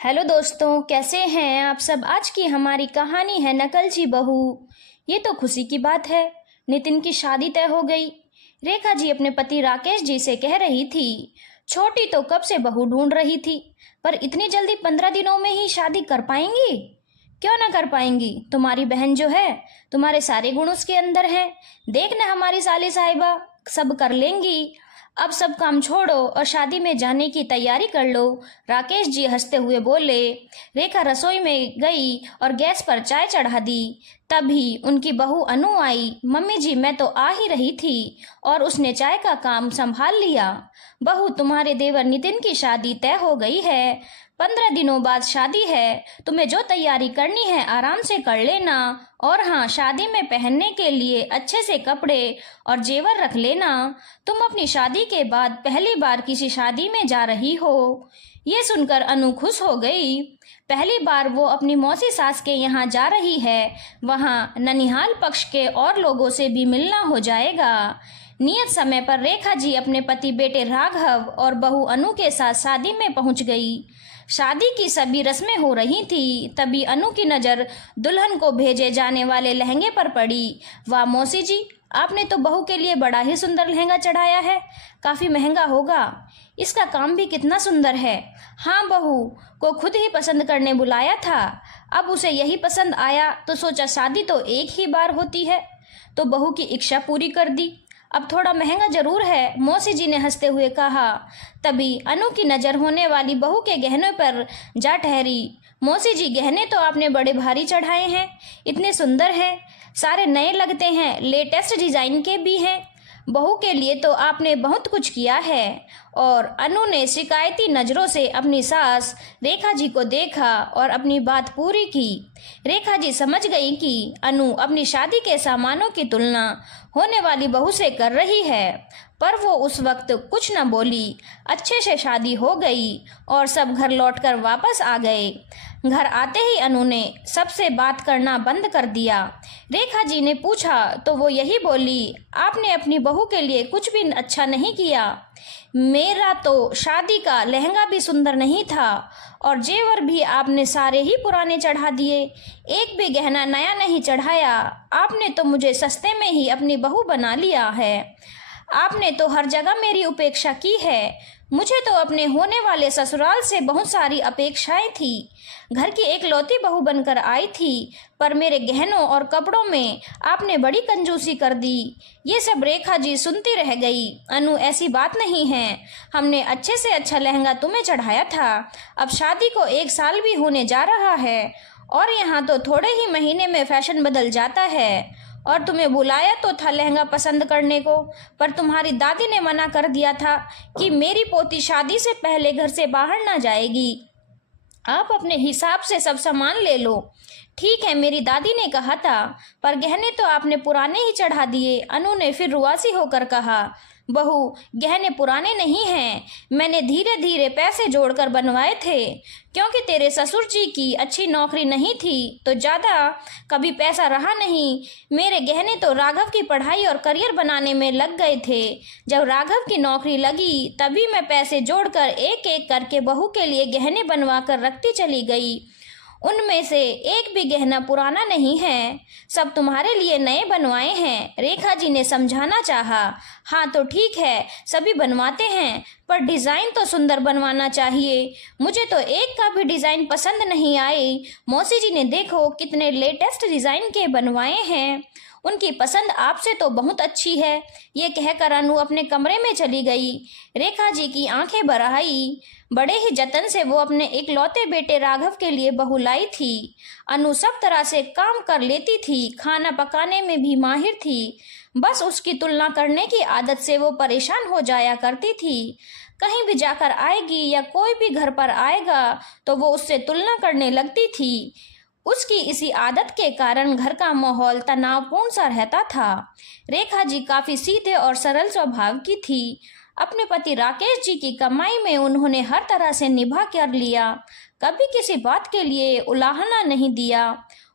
Hello दोस्तों, कैसे हैं आप सब। आज की हमारी कहानी है नकलची बहू। ये तो खुशी की बात है, नितिन की शादी तय हो गई। रेखा जी अपने पति राकेश जी से कह रही थी, छोटी तो कब से बहू ढूंढ रही थी, पर इतनी जल्दी 15 दिनों में ही शादी कर पाएंगी? क्यों ना कर पाएंगी, तुम्हारी बहन जो है, तुम्हारे सारे गुण उसके अंदर हैं। देखना हमारी साली साहिबा सब कर लेंगी। अब सब काम छोड़ो और शादी में जाने की तैयारी कर लो। राकेश जी हंसते हुए बोले। रेखा रसोई में गई और गैस पर चाय चढ़ा दी। तभी उनकी बहू अनु आई। मम्मी जी, मैं तो आ ही रही थी, और उसने चाय का काम संभाल लिया। बहू, तुम्हारे देवर नितिन की शादी तय हो गई है। 15 दिनों बाद शादी है, तुम्हें जो तैयारी करनी है आराम से कर लेना। और हाँ, शादी में पहनने के लिए अच्छे से कपड़े और जेवर रख लेना। तुम अपनी शादी के बाद पहली बार किसी शादी में जा रही हो। ये सुनकर अनु खुश हो गई। पहली बार वो अपनी मौसी सास के यहाँ जा रही है। वहाँ ननिहाल पक्ष के और लोगों से भी मिलना हो जाएगा। नियत समय पर रेखा जी अपने पति बेटे राघव और बहू अनु के साथ शादी में पहुंच गई। शादी की सभी रस्में हो रही थी। तभी अनु की नज़र दुल्हन को भेजे जाने वाले लहंगे पर पड़ी। वाह मौसी जी, आपने तो बहू के लिए बड़ा ही सुंदर लहंगा चढ़ाया है। काफ़ी महंगा होगा, इसका काम भी कितना सुंदर है। हाँ, बहू को खुद ही पसंद करने बुलाया था। अब उसे यही पसंद आया तो सोचा शादी तो एक ही बार होती है, तो बहू की इच्छा पूरी कर दी। अब थोड़ा महंगा जरूर है, मौसी जी ने हंसते हुए कहा। तभी अनु की नज़र होने वाली बहू के गहनों पर जा ठहरी। मौसी जी, गहने तो आपने बड़े भारी चढ़ाए हैं, इतने सुंदर हैं, सारे नए लगते हैं, लेटेस्ट डिजाइन के भी हैं। बहू के लिए तो आपने बहुत कुछ किया है। और अनु ने शिकायती नज़रों से अपनी सास रेखा जी को देखा और अपनी बात पूरी की। रेखा जी समझ गई कि अनु अपनी शादी के सामानों की तुलना होने वाली बहू से कर रही है, पर वो उस वक्त कुछ न बोली। अच्छे से शादी हो गई और सब घर लौटकर वापस आ गए। घर आते ही अनु ने सबसे बात करना बंद कर दिया। रेखा जी ने पूछा तो वो यही बोली, आपने अपनी बहू के लिए कुछ भी अच्छा नहीं किया। मेरा तो शादी का लहंगा भी सुंदर नहीं था, और जेवर भी आपने सारे ही पुराने चढ़ा दिए, एक भी गहना नया नहीं चढ़ाया। आपने तो मुझे सस्ते में ही अपनी बहू बना लिया है। आपने तो हर जगह मेरी उपेक्षा की है। मुझे तो अपने होने वाले ससुराल से बहुत सारी अपेक्षाएं थी। घर की एक लौती बहू बनकर आई थी, पर मेरे गहनों और कपड़ों में आपने बड़ी कंजूसी कर दी। ये सब रेखा जी सुनती रह गई। अनु, ऐसी बात नहीं है, हमने अच्छे से अच्छा लहंगा तुम्हें चढ़ाया था। अब शादी को 1 साल भी होने जा रहा है, और यहाँ तो थोड़े ही महीने में फैशन बदल जाता है। और तुम्हें बुलाया तो था लहंगा पसंद करने को, पर तुम्हारी दादी ने मना कर दिया था कि मेरी पोती शादी से पहले घर से बाहर ना जाएगी। आप अपने हिसाब से सब सामान ले लो। ठीक है, मेरी दादी ने कहा था, पर गहने तो आपने पुराने ही चढ़ा दिए। अनु ने फिर रुआसी होकर कहा, बहू, गहने पुराने नहीं हैं, मैंने धीरे धीरे पैसे जोड़कर बनवाए थे। क्योंकि तेरे ससुर जी की अच्छी नौकरी नहीं थी तो ज़्यादा कभी पैसा रहा नहीं। मेरे गहने तो राघव की पढ़ाई और करियर बनाने में लग गए थे। जब राघव की नौकरी लगी तभी मैं पैसे जोड़कर एक एक करके बहू के लिए गहने बनवा कर रखती चली गई। उनमें से एक भी गहना पुराना नहीं है, सब तुम्हारे लिए नए बनवाए हैं। रेखा जी ने समझाना चाहा। हाँ तो ठीक है, सभी बनवाते हैं, पर डिज़ाइन तो सुंदर बनवाना चाहिए। मुझे तो एक का भी डिज़ाइन पसंद नहीं आई। मौसी जी ने देखो कितने लेटेस्ट डिज़ाइन के बनवाए हैं, उनकी पसंद आपसे तो बहुत अच्छी है। ये कहकर अनु अपने कमरे में चली गई। रेखा जी की आंखें भर आई। बड़े ही जतन से वो अपने इकलौते बेटे राघव के लिए बहू लाई थी। अनु सब तरह से काम कर लेती थी, खाना पकाने में भी माहिर थी। बस उसकी तुलना करने की आदत से वो परेशान हो जाया करती थी। कहीं भी जाकर आएगी या कोई भी घर पर आएगा तो वो उससे तुलना करने लगती थी। उसकी इसी आदत के कारण घर का माहौल तनावपूर्ण सा रहता था। रेखा जी काफी सीधे और सरल स्वभाव की थी। अपने पति राकेश जी की कमाई में उन्होंने हर तरह से निभा कर लिया, कभी किसी बात के लिए उलाहना नहीं दिया।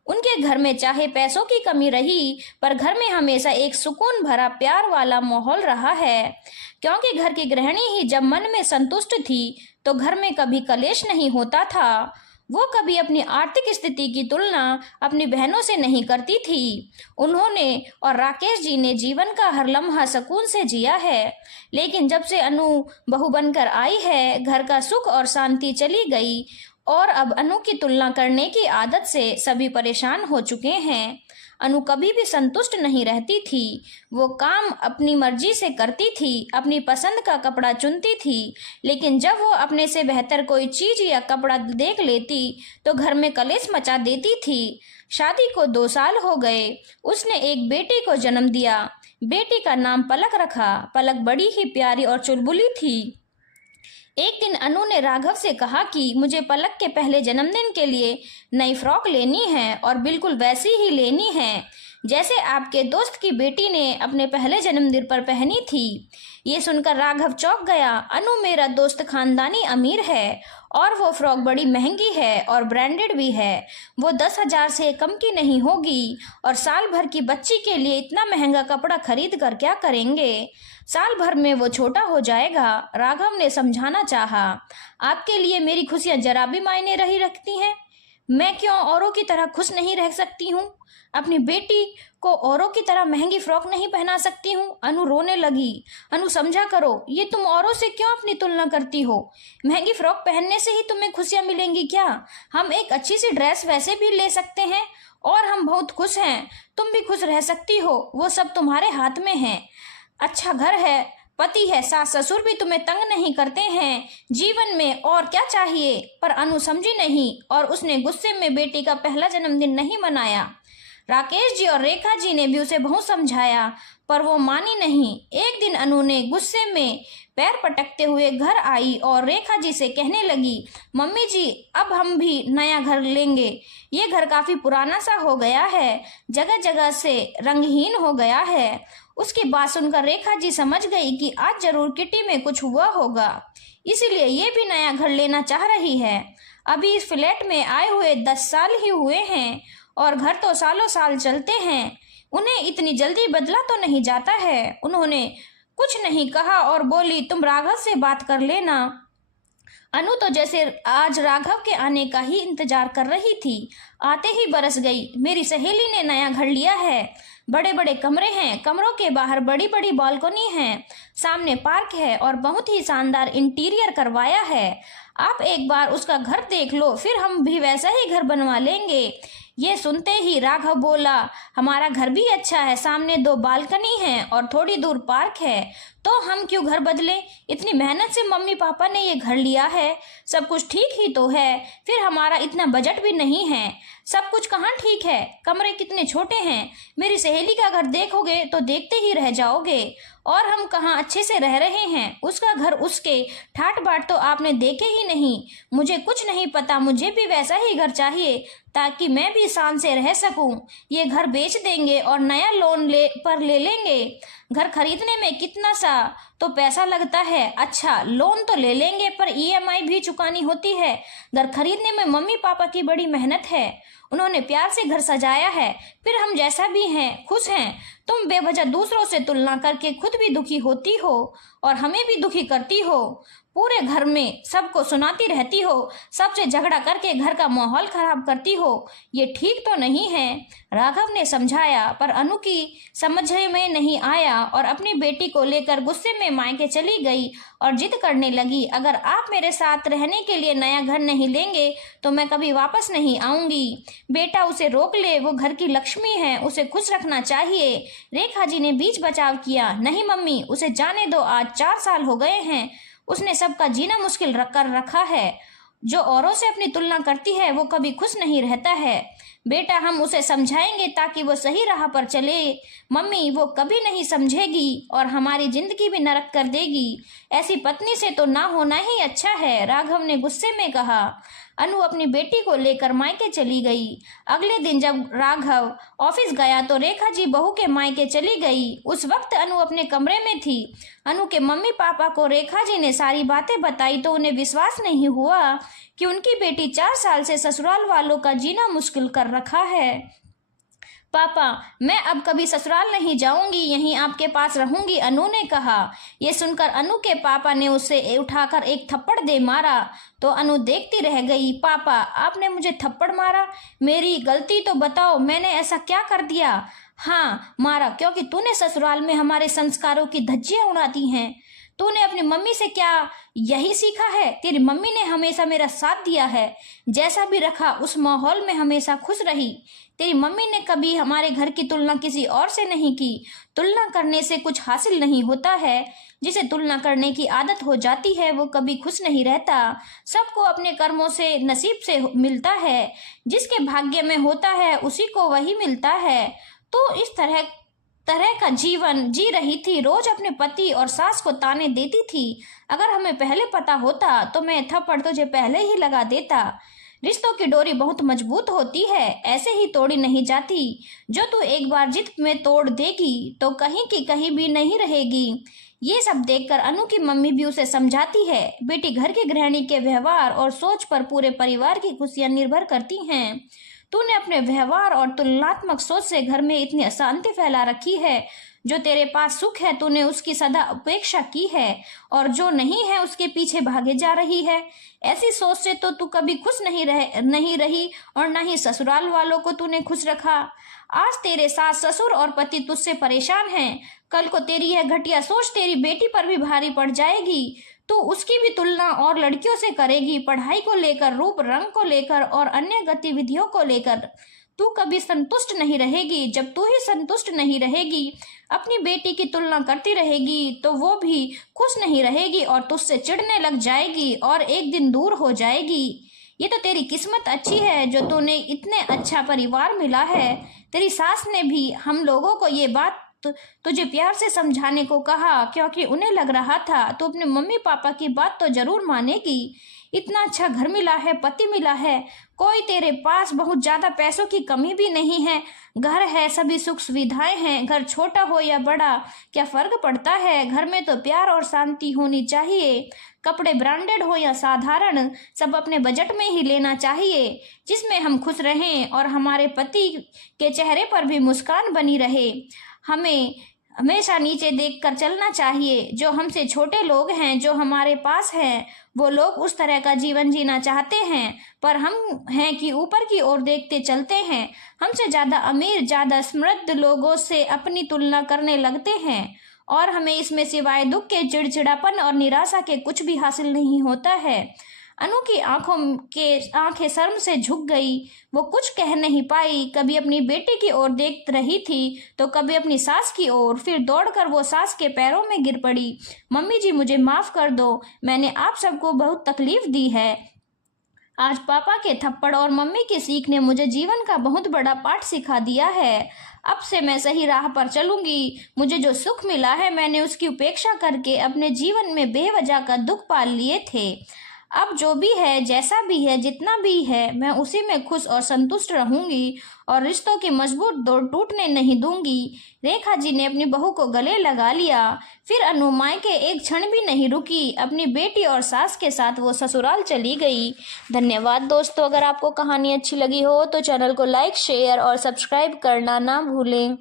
उनके घर में चाहे पैसों की कमी रही, पर घर में हमेशा एक सुकून भरा प्यार वाला माहौल रहा है। क्योंकि घर की गृहिणी ही जब मन में संतुष्ट थी तो घर में कभी कलेश नहीं होता था। वो कभी अपनी आर्थिक स्थिति की तुलना अपनी बहनों से नहीं करती थी। उन्होंने और राकेश जी ने जीवन का हर लम्हा सुकून से जिया है। लेकिन जब से अनु बहू बनकर आई है, घर का सुख और शांति चली गई और अब अनु की तुलना करने की आदत से सभी परेशान हो चुके हैं। अनु कभी भी संतुष्ट नहीं रहती थी। वो काम अपनी मर्जी से करती थी, अपनी पसंद का कपड़ा चुनती थी, लेकिन जब वो अपने से बेहतर कोई चीज या कपड़ा देख लेती तो घर में कलेश मचा देती थी। शादी को 2 साल हो गए। उसने एक बेटी को जन्म दिया। बेटी का नाम पलक रखा। पलक बड़ी ही प्यारी और चुलबुली थी। एक दिन अनु ने राघव से कहा कि मुझे पलक के पहले जन्मदिन के लिए नई फ्रॉक लेनी है और बिल्कुल वैसी ही लेनी है जैसे आपके दोस्त की बेटी ने अपने पहले जन्मदिन पर पहनी थी। ये सुनकर राघव चौंक गया। अनु मेरा दोस्त खानदानी अमीर है और वो फ्रॉक बड़ी महंगी है और ब्रांडेड भी है। वो 10,000 से कम की नहीं होगी और साल भर की बच्ची के लिए इतना महंगा कपड़ा खरीद कर क्या करेंगे? साल भर में वो छोटा हो जाएगा। राघव ने समझाना चाहा। आपके लिए मेरी खुशियां जरा भी मायने नहीं रखती हैं। मैं क्यों औरों की तरह खुश नहीं रह सकती हूँ? अपनी बेटी को औरों की तरह महंगी फ्रॉक नहीं पहना सकती हूँ? अनु रोने लगी। अनु समझा करो, ये तुम औरों से क्यों अपनी तुलना करती हो? महंगी फ्रॉक पहनने से ही तुम्हें खुशियां मिलेंगी क्या? हम एक अच्छी सी ड्रेस वैसे भी ले सकते हैं और हम बहुत खुश हैं। तुम भी खुश रह सकती हो, वो सब तुम्हारे हाथ में है। अच्छा घर है, पति है, सास ससुर भी तुम्हें तंग नहीं करते हैं। जीवन में और क्या चाहिए? पर अनु समझी नहीं और उसने गुस्से में बेटी का पहला जन्मदिन नहीं मनाया। राकेश जी और रेखा जी ने भी उसे बहुत समझाया पर वो मानी नहीं। एक दिन अनु ने गुस्से में पैर पटकते हुए घर आई और रेखा जी से कहने लगी, मम्मी जी अब हम भी नया घर लेंगे। ये घर काफी पुराना सा हो गया है, जगह जगह से रंगहीन हो गया है। उसकी बात सुनकर रेखा जी समझ गई कि आज जरूर किटी में कुछ हुआ होगा, इसीलिए ये भी नया घर लेना चाह रही है। अभी इस फ्लैट में आए हुए 10 साल ही हुए हैं और घर तो सालों साल चलते हैं। उन्हें इतनी जल्दी बदला तो नहीं जाता है। उन्होंने कुछ नहीं कहा और बोली, तुम राघव से बात कर लेना। अनु तो जैसे आज राघव के आने का ही इंतजार कर रही थी। आते ही बरस गई। मेरी सहेली ने नया घर लिया है। बड़े बड़े कमरे हैं, कमरों के बाहर बड़ी बड़ी बालकनी है, सामने पार्क है और बहुत ही शानदार इंटीरियर करवाया है। आप एक बार उसका घर देख लो, फिर हम भी वैसा ही घर बनवा लेंगे। ये सुनते ही राघव बोला, हमारा घर भी अच्छा है, सामने 2 बालकनी है और थोड़ी दूर पार्क है, तो हम क्यों घर बदलें? इतनी मेहनत से मम्मी पापा ने ये घर लिया है, सब कुछ ठीक ही तो है। फिर हमारा इतना बजट भी नहीं है। सब कुछ कहाँ ठीक है? कमरे कितने छोटे हैं। मेरी सहेली का घर देखोगे तो देखते ही रह जाओगे। और हम कहाँ अच्छे से रह रहे हैं। उसका घर, उसके ठाट बाट तो आपने देखे ही नहीं। मुझे कुछ नहीं पता, मुझे भी वैसा ही घर चाहिए ताकि मैं भी शान से रह सकूं। ये घर बेच देंगे और नया लोन ले लेंगे। घर खरीदने में कितना सा तो पैसा लगता है। अच्छा लोन तो ले लेंगे पर EMI भी चुकानी होती है। घर खरीदने में मम्मी पापा की बड़ी मेहनत है। उन्होंने प्यार से घर सजाया है। फिर हम जैसा भी हैं खुश हैं। तुम बेवजह दूसरों से तुलना करके खुद भी दुखी होती हो और हमें भी दुखी करती हो। पूरे घर में सबको सुनाती रहती हो, सबसे झगड़ा करके घर का माहौल खराब करती हो। ये ठीक तो नहीं है। राघव ने समझाया पर अनु की समझ में नहीं आया और अपनी बेटी को लेकर गुस्से में मायके चली गई और जिद करने लगी, अगर आप मेरे साथ रहने के लिए नया घर नहीं लेंगे तो मैं कभी वापस नहीं आऊंगी। बेटा उसे रोक ले, वो घर की लक्ष्मी है, उसे खुश रखना चाहिए। रेखा जी ने बीच बचाव किया, नहीं मम्मी उसे जाने दो, आज 4 साल हो गए हैं, उसने सबका जीना मुश्किल कर रखा है। जो औरों से अपनी तुलना करती है वो कभी खुश नहीं रहता है। बेटा हम उसे समझाएंगे ताकि वो सही राह पर चले। मम्मी वो कभी नहीं समझेगी और हमारी जिंदगी भी नरक कर देगी। ऐसी पत्नी से तो ना होना ही अच्छा है, राघव ने गुस्से में कहा। अनु अपनी बेटी को लेकर मायके चली गई। अगले दिन जब राघव ऑफिस गया तो रेखा जी बहू के मायके चली गई। उस वक्त अनु अपने कमरे में थी। अनु के मम्मी पापा को रेखा जी ने सारी बातें बताई तो उन्हें विश्वास नहीं हुआ कि उनकी बेटी 4 साल से ससुराल वालों का जीना मुश्किल कर रखा है। पापा, मैं अब कभी ससुराल नहीं जाऊंगी, यहीं आपके पास रहूंगी, अनु ने कहा। यह सुनकर अनु के पापा ने उसे उठाकर एक थप्पड़ दे मारा तो अनु देखती रह गई। पापा, आपने मुझे थप्पड़ मारा? मेरी गलती तो बताओ, मैंने ऐसा क्या कर दिया? हाँ, मारा क्योंकि तूने ससुराल में हमारे संस्कारों की धज्जियां उड़ाती हैं। तूने अपनी मम्मी से क्या यही सीखा है? तेरी मम्मी ने हमेशा मेरा साथ दिया है, जैसा भी रखा उस माहौल में हमेशा खुश रही। तेरी मम्मी ने कभी हमारे घर की तुलना किसी और से नहीं की। तुलना करने से कुछ हासिल नहीं होता है। जिसे तुलना करने की आदत हो जाती है वो कभी खुश नहीं रहता। सबको अपने कर्मों से, नसीब से मिलता है। जिसके भाग्य में होता है उसी को वही मिलता है। तो इस तरह का जीवन जी रही थी। रोज अपने पति और सास को ताने देती थी। अगर हमें पहले पता होता तो मैं थप्पड़ तुझे पहले ही लगा देता। रिश्तों की डोरी बहुत मजबूत होती है, ऐसे ही तोड़ी नहीं जाती। जो तू एक बार जिद में तोड़ देगी तो कहीं की कहीं भी नहीं रहेगी। ये सब देखकर अनु की मम्मी भी उसे समझाती है, बेटी, घर की गृहिणी के व्यवहार और सोच पर पूरे परिवार की खुशियां निर्भर करती हैं। तूने अपने व्यवहार और तुलनात्मक सोच से घर में इतनी अशांति फैला रखी है। जो तेरे पास सुख है तूने उसकी सदा उपेक्षा की है और जो नहीं है उसके पीछे भागे जा रही है। ऐसी सोच से तो तू कभी खुश नहीं रही और न ही ससुराल वालों को तूने खुश रखा। आज तेरे सास, ससुर और पति तुझसे परेशान हैं। कल को तेरी यह घटिया सोच तेरी बेटी पर भी भारी पड़ जाएगी। तो उसकी भी तुलना और लड़कियों से करेगी, पढ़ाई को लेकर, रूप रंग को लेकर और अन्य गतिविधियों को लेकर। तू कभी संतुष्ट नहीं रहेगी। जब तू ही संतुष्ट नहीं रहेगी, अपनी बेटी की तुलना करती रहेगी, तो वो भी खुश नहीं रहेगी और तुझसे चिढ़ने लग जाएगी और एक दिन दूर हो जाएगी। ये तो तेरी किस्मत अच्छी है जो तूने इतने अच्छा परिवार मिला है। तेरी सास ने भी हम लोगों को ये बात तुझे प्यार से समझाने को कहा क्योंकि उन्हें लग रहा था तू अपने मम्मी पापा की बात तो जरूर मानेगी। इतना अच्छा घर मिला है, पति मिला है, कोई तेरे पास बहुत ज्यादा पैसों की कमी भी नहीं है। घर है, सभी सुख सुविधाएं हैं। घर छोटा हो या बड़ा क्या फर्क पड़ता है, घर में तो प्यार और शांति होनी चाहिए। कपड़े ब्रांडेड हो या साधारण, सब अपने बजट में ही लेना चाहिए, जिसमें हम खुश रहें और हमारे पति के चेहरे पर भी मुस्कान बनी रहे। हमें हमेशा नीचे देखकर चलना चाहिए। जो हमसे छोटे लोग हैं, जो हमारे पास हैं, वो लोग उस तरह का जीवन जीना चाहते हैं, पर हम हैं कि ऊपर की ओर देखते चलते हैं। हमसे ज्यादा अमीर, ज्यादा समृद्ध लोगों से अपनी तुलना करने लगते हैं और हमें इसमें सिवाय दुख के, चिड़चिड़ापन और निराशा के कुछ भी हासिल नहीं होता है। अनु की आंखें शर्म से झुक गई। वो कुछ कह नहीं पाई। कभी अपनी बेटी की ओर देख रही थी तो कभी अपनी सास की ओर। फिर दौड़कर वो सास के पैरों में गिर पड़ी। मम्मी जी, मुझे माफ कर दो, मैंने आप सबको बहुत तकलीफ दी है। आज पापा के थप्पड़ और मम्मी की सीख ने मुझे जीवन का बहुत बड़ा पाठ सिखा दिया है। अब से मैं सही राह पर चलूंगी। मुझे जो सुख मिला है मैंने उसकी उपेक्षा करके अपने जीवन में बेवजह का दुख पाल लिए थे। अब जो भी है, जैसा भी है, जितना भी है, मैं उसी में खुश और संतुष्ट रहूंगी और रिश्तों की मजबूत डोर टूटने नहीं दूंगी। रेखा जी ने अपनी बहू को गले लगा लिया। फिर अनु मायके एक क्षण भी नहीं रुकी। अपनी बेटी और सास के साथ वो ससुराल चली गई। धन्यवाद दोस्तों। अगर आपको कहानी अच्छी लगी हो तो चैनल को लाइक, शेयर और सब्सक्राइब करना ना भूलें।